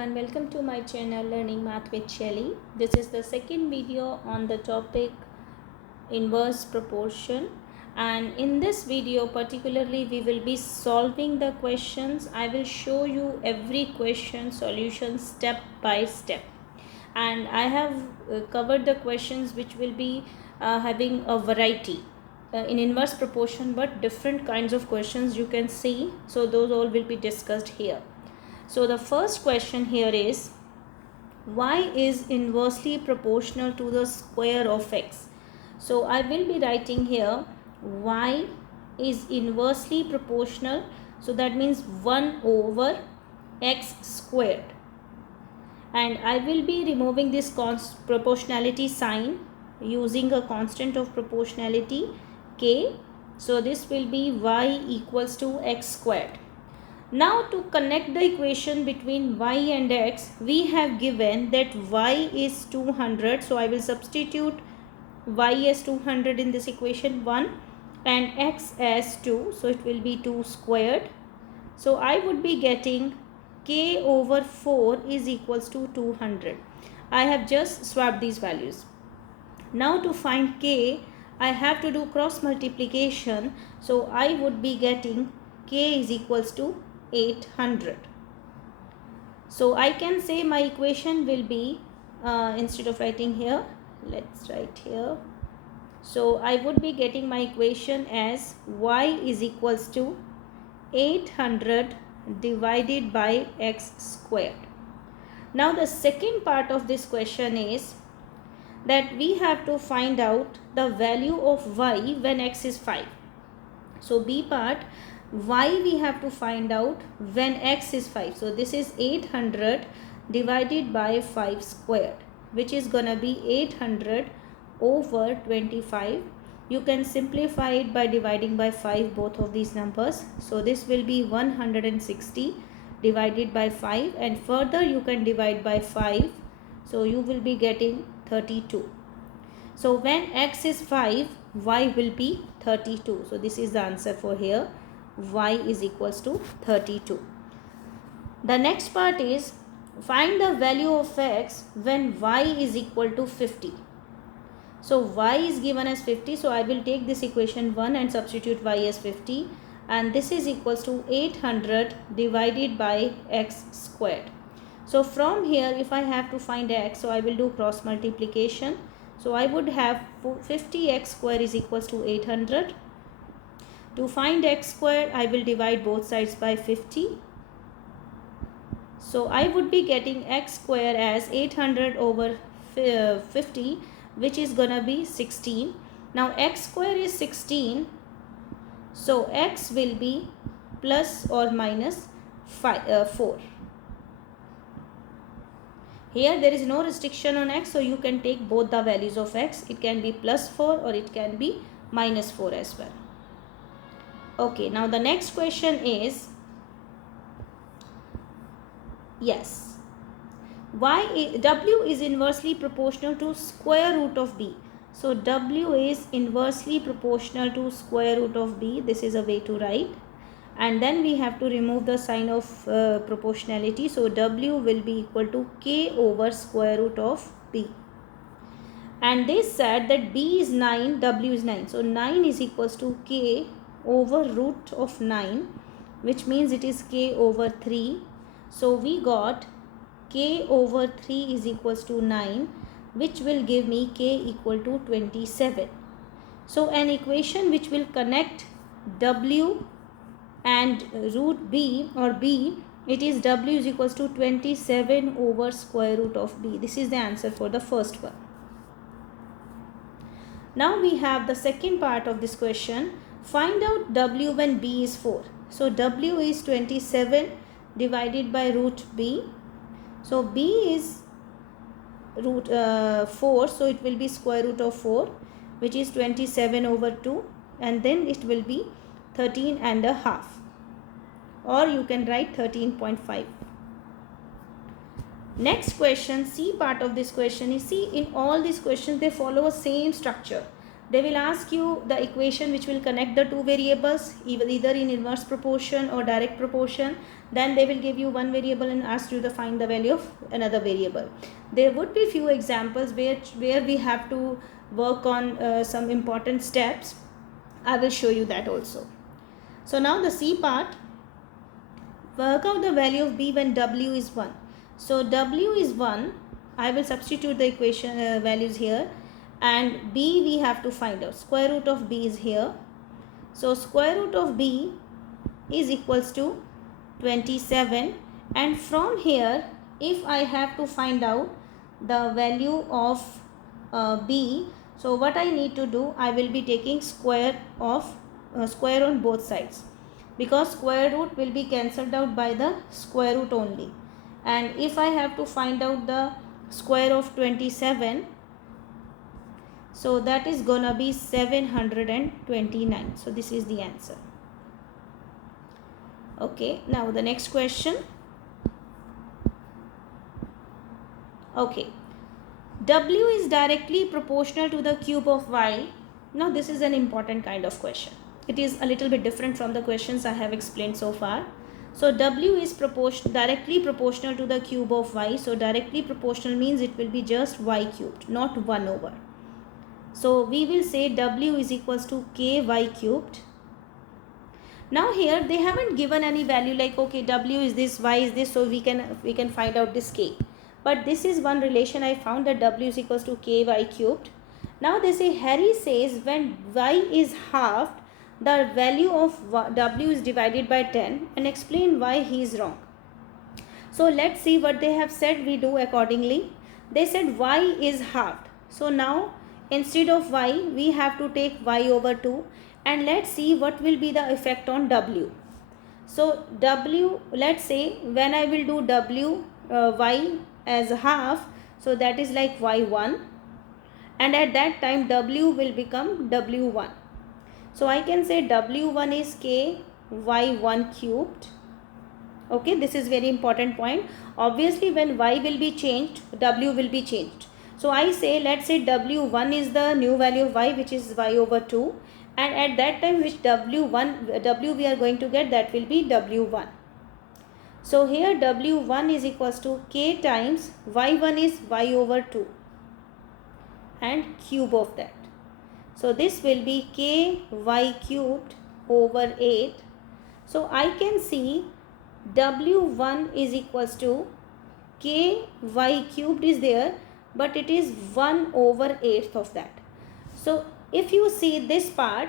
And welcome to my channel Learning Math with Shelly. This is the second video on the topic inverse proportion, and in this video particularly we will be solving the questions. I will show you every question solution step by step, and I have covered the questions which will be having a variety in inverse proportion, but different kinds of questions you can see, so those all will be discussed here. So the first question here is, y is inversely proportional to the square of x. So I will be writing here y is inversely proportional, so that means 1 over x squared, and I will be removing this proportionality sign using a constant of proportionality k. So this will be y equals to x squared. Now to connect the equation between y and x, we have given that y is 200. So I will substitute y as 200 in this equation 1 and x as 2. So it will be 2 squared. So I would be getting k over 4 is equals to 200. I have just swapped these values. Now to find k, I have to do cross multiplication. So I would be getting k is equals to 800. So I can say my equation will be, instead of writing here, let's write here. So I would be getting my equation as y is equals to 800 divided by x squared. Now the second part of this question is that we have to find out the value of y when x is 5. So B part, y we have to find out when x is 5. So this is 800 divided by 5 squared, which is gonna be 800 over 25. You can simplify it by dividing by 5 both of these numbers. So this will be 160 divided by 5, and further you can divide by 5. So you will be getting 32. So when x is 5, y will be 32. So this is the answer for here. Y is equals to 32. The next part is, find the value of x when y is equal to 50. So y is given as 50. So I will take this equation 1 and substitute y as 50. And this is equals to 800 divided by x squared. So from here, if I have to find x, so I will do cross multiplication. So I would have 50x square is equals to 800. To find x square, I will divide both sides by 50. So I would be getting x square as 800 over 50, which is gonna be 16. Now x square is 16. So x will be plus or minus 4. Here there is no restriction on x, so you can take both the values of x. It can be plus 4 or it can be minus 4 as well. Okay, now the next question is, yes, w is inversely proportional to square root of b. So w is inversely proportional to square root of b. This is a way to write. And then we have to remove the sign of proportionality. So w will be equal to k over square root of b. And they said that b is 9, w is 9. So 9 is equals to k over root of 9, which means it is k over 3. So we got k over 3 is equals to 9, which will give me k equal to 27. So an equation which will connect w and root b or b, it is w is equals to 27 over square root of b. This is the answer for the first one. Now we have the second part of this question. Find out w when b is 4. So w is 27 divided by root b. So b is root 4, so it will be square root of 4, which is 27 over 2, and then it will be 13 and a half, or you can write 13.5. Next question, C part of this question is, see, in all these questions they follow a same structure. They will ask you the equation which will connect the two variables, either in inverse proportion or direct proportion. Then they will give you one variable and ask you to find the value of another variable. There would be few examples where we have to work on some important steps. I will show you that also. So now the C part, work out the value of b when w is 1. So w is 1, I will substitute the equation values here, and b we have to find out. Square root of b is here. So square root of b is equals to 27, and from here if I have to find out the value of b, so what I need to do, I will be taking square on both sides, because square root will be cancelled out by the square root only. And if I have to find out the square of 27, so that is gonna be 729. So this is the answer. Okay, now the next question. Okay, w is directly proportional to the cube of y. Now this is an important kind of question. It is a little bit different from the questions I have explained so far. So w is directly proportional to the cube of y. So directly proportional means it will be just y cubed, not 1 over. So we will say w is equals to ky cubed. Now here they haven't given any value like, okay, w is this, y is this, so we can find out this k. But this is one relation I found, that w is equals to ky cubed. Now they say, Harry says when y is halved, the value of w is divided by 10, and explain why he is wrong. So let's see what they have said, we do accordingly. They said y is halved. So now instead of y, we have to take y over 2, and let's see what will be the effect on w. So w, let's say when I will do w y as half, so that is like y1, and at that time w will become w1. So I can say w1 is k y1 cubed. Okay, this is very important point. Obviously when y will be changed, w will be changed. So I say, let's say w1 is the new value of y, which is y over 2, and at that time which w we are going to get, that will be w1. So here w1 is equals to k times y1 is y over 2 and cube of that. So this will be ky cubed over 8. So I can see w1 is equals to ky cubed is there, but it is 1 over 8th of that. So if you see this part,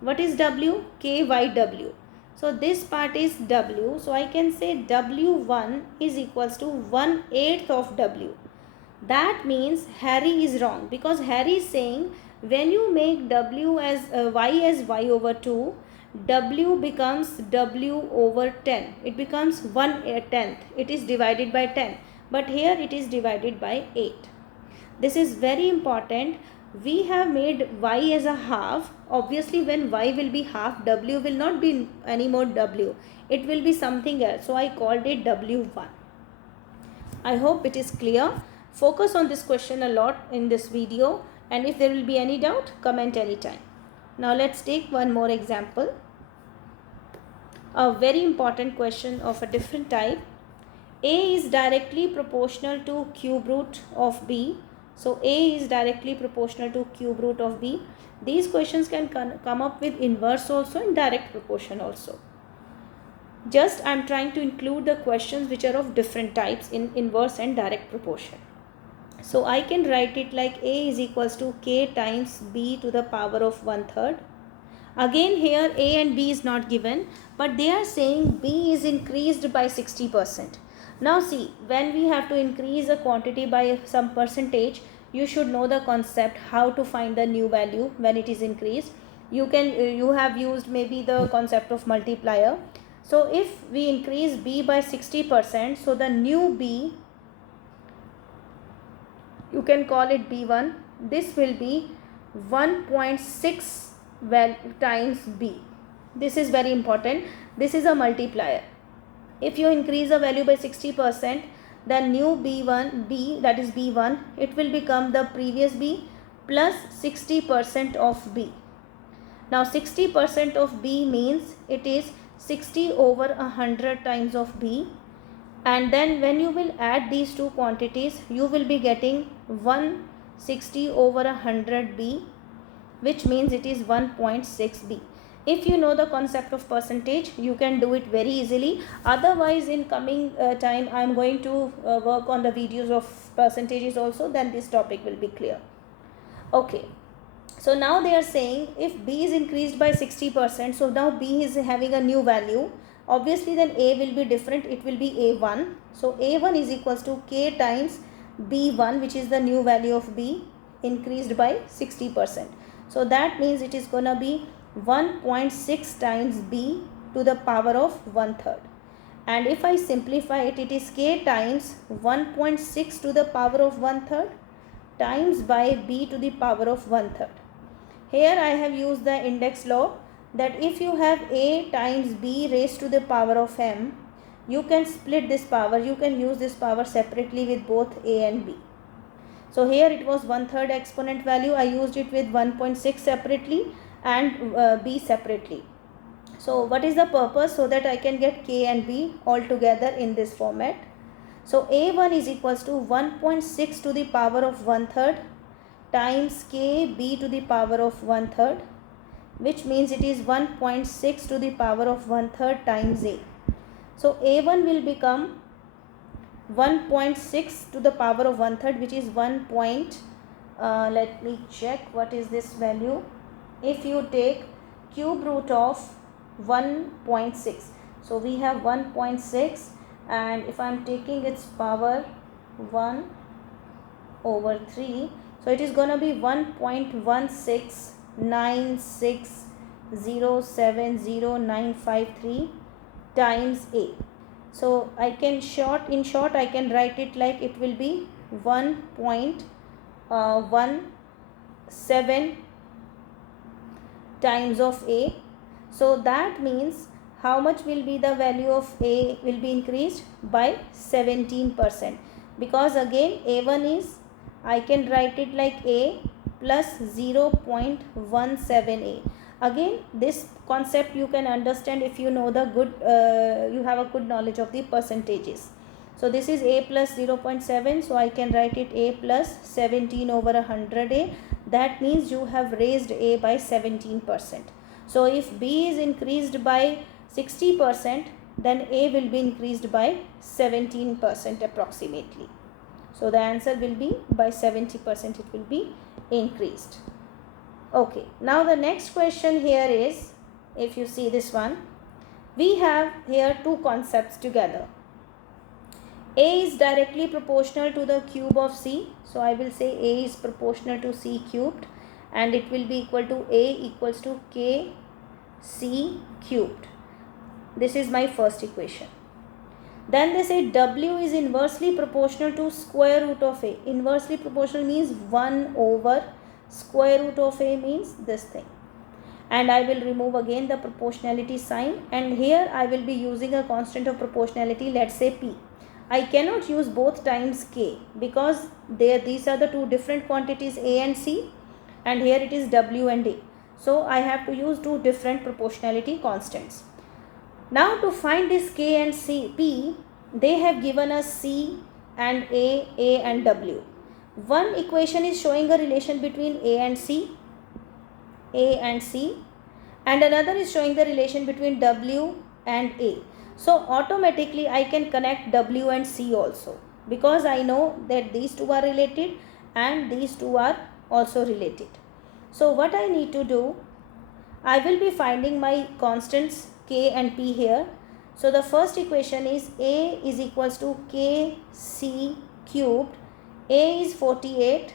what is w? Ky w. So this part is w. So I can say w1 is equals to 1/8 of w. That means Harry is wrong, because Harry is saying when you make w as y over 2, w becomes w over 10. It becomes 1/10. It is divided by 10. But here it is divided by 8. This is very important. We have made y as a half. Obviously when y will be half, w will not be anymore w. It will be something else. So I called it w1. I hope it is clear. Focus on this question a lot in this video, and if there will be any doubt, comment anytime. Now let's take one more example. A very important question of a different type. A is directly proportional to cube root of b. So A is directly proportional to cube root of b. These questions can come up with inverse also and direct proportion also. Just I am trying to include the questions which are of different types in inverse and direct proportion. So I can write it like A is equals to k times b to the power of 1/3. Again here A and B is not given, but they are saying B is increased by 60%. Now see, when we have to increase a quantity by some percentage, you should know the concept how to find the new value when it is increased. You have used maybe the concept of multiplier. So if we increase B by 60%, so the new B, you can call it B1. This will be 1.6 times B. This is very important. This is a multiplier. If you increase a value by 60%, the new B1, that is B1, it will become the previous B plus 60% of B. Now 60% of B means it is 60 over 100 times of B, and then when you will add these two quantities you will be getting 160 over 100 B, which means it is 1.6 B. If you know the concept of percentage, you can do it very easily. Otherwise, in coming time, I am going to work on the videos of percentages also, then this topic will be clear. Okay. So now they are saying if B is increased by 60%, so now B is having a new value. Obviously, then A will be different. It will be A1. So A1 is equals to K times B1, which is the new value of B, increased by 60%. So that means it is going to be 1.6 times B to the power of 1/3. And if I simplify it, it is K times 1.6 to the power of 1/3 times by B to the power of 1/3. Here I have used the index law that if you have A times B raised to the power of M, you can split this power, you can use this power separately with both A and B. So here it was 1/3 exponent value, I used it with 1.6 separately and B separately. So what is the purpose? So that I can get K and B all together in this format. So A1 is equals to 1.6 to the power of 1/3 times K B to the power of 1/3, which means it is 1.6 to the power of 1/3 times A. So A1 will become 1.6 to the power of 1/3, which is 1. Let me check what is this value. If you take cube root of 1.6, so we have 1.6, and if I am taking its power 1 over 3, so it is going to be 1.16960700953 times A. So I can in short I can write it like it will be 1.17 times of A. So that means how much will be the value of A will be increased by 17%, because again A1 is, I can write it like A plus 0.17A. Again this concept you can understand if you know the good you have a good knowledge of the percentages. So this is A plus 0.7, so I can write it A plus 17 over 100A. That means you have raised A by 17%. So if B is increased by 60%, then A will be increased by 17% approximately. So the answer will be by 70% it will be increased. Okay, now the next question here is, if you see this one, we have here two concepts together. A is directly proportional to the cube of C. So I will say A is proportional to C cubed, and it will be equal to A equals to K C cubed. This is my first equation. Then they say W is inversely proportional to square root of A. Inversely proportional means 1 over square root of A means this thing. And I will remove again the proportionality sign, and here I will be using a constant of proportionality, let's say P. I cannot use both times K because these are the two different quantities A and C, and here it is W and A. So I have to use two different proportionality constants. Now to find this K and P, they have given us C and A and W. One equation is showing a relation between A and C, and another is showing the relation between W and A. So automatically I can connect W and C also, because I know that these two are related and these two are also related. So what I need to do, I will be finding my constants K and P here. So the first equation is A is equals to KC cubed. A is 48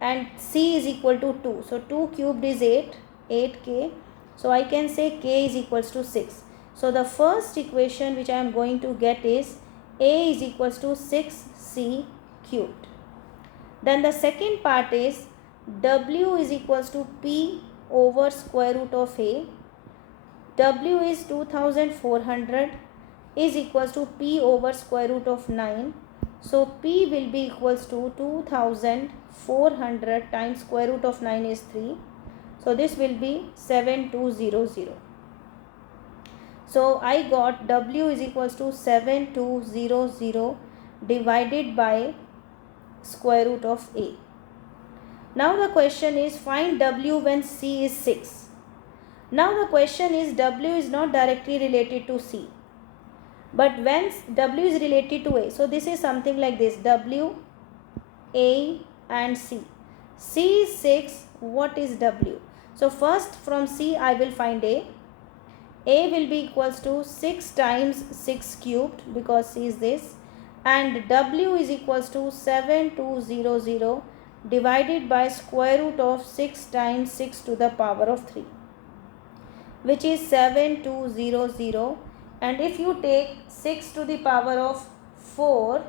and C is equal to 2. So 2 cubed is 8K. So I can say K is equals to 6. So the first equation which I am going to get is A is equals to 6C cubed. Then the second part is W is equals to P over square root of A. W is 2400 is equals to P over square root of 9. So P will be equals to 2400 400 times square root of 9 is 3. So this will be 7200. So I got W is equals to 7200 divided by square root of A. Now the question is find W when C is 6. Now the question is W is not directly related to C, but when W is related to A. So this is something like this: W, A and C. C is 6. What is W? So first from C I will find A. A will be equals to 6 times 6 cubed because C is this, and W is equals to 7200 divided by square root of 6 times 6 to the power of 3, which is 7200, and if you take 6 to the power of 4,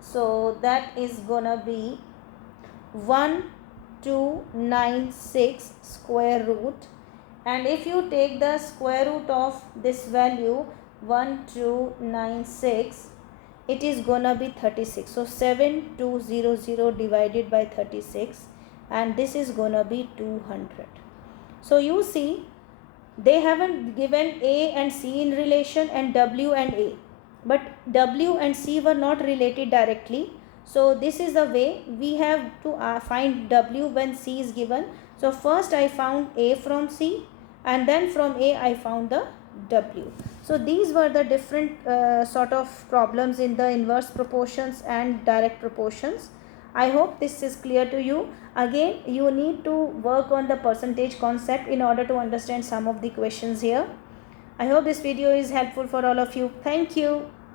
so that is gonna be 1296 square root, and if you take the square root of this value 1296, it is gonna be 36. So 7200 divided by 36, and this is gonna be 200. So you see, they haven't given A and C in relation and W and A, but W and C were not related directly. So this is the way we have to find W when C is given. So first I found A from C, and then from A I found the W. So these were the different sort of problems in the inverse proportions and direct proportions. I hope this is clear to you. Again, you need to work on the percentage concept in order to understand some of the questions here. I hope this video is helpful for all of you. Thank you.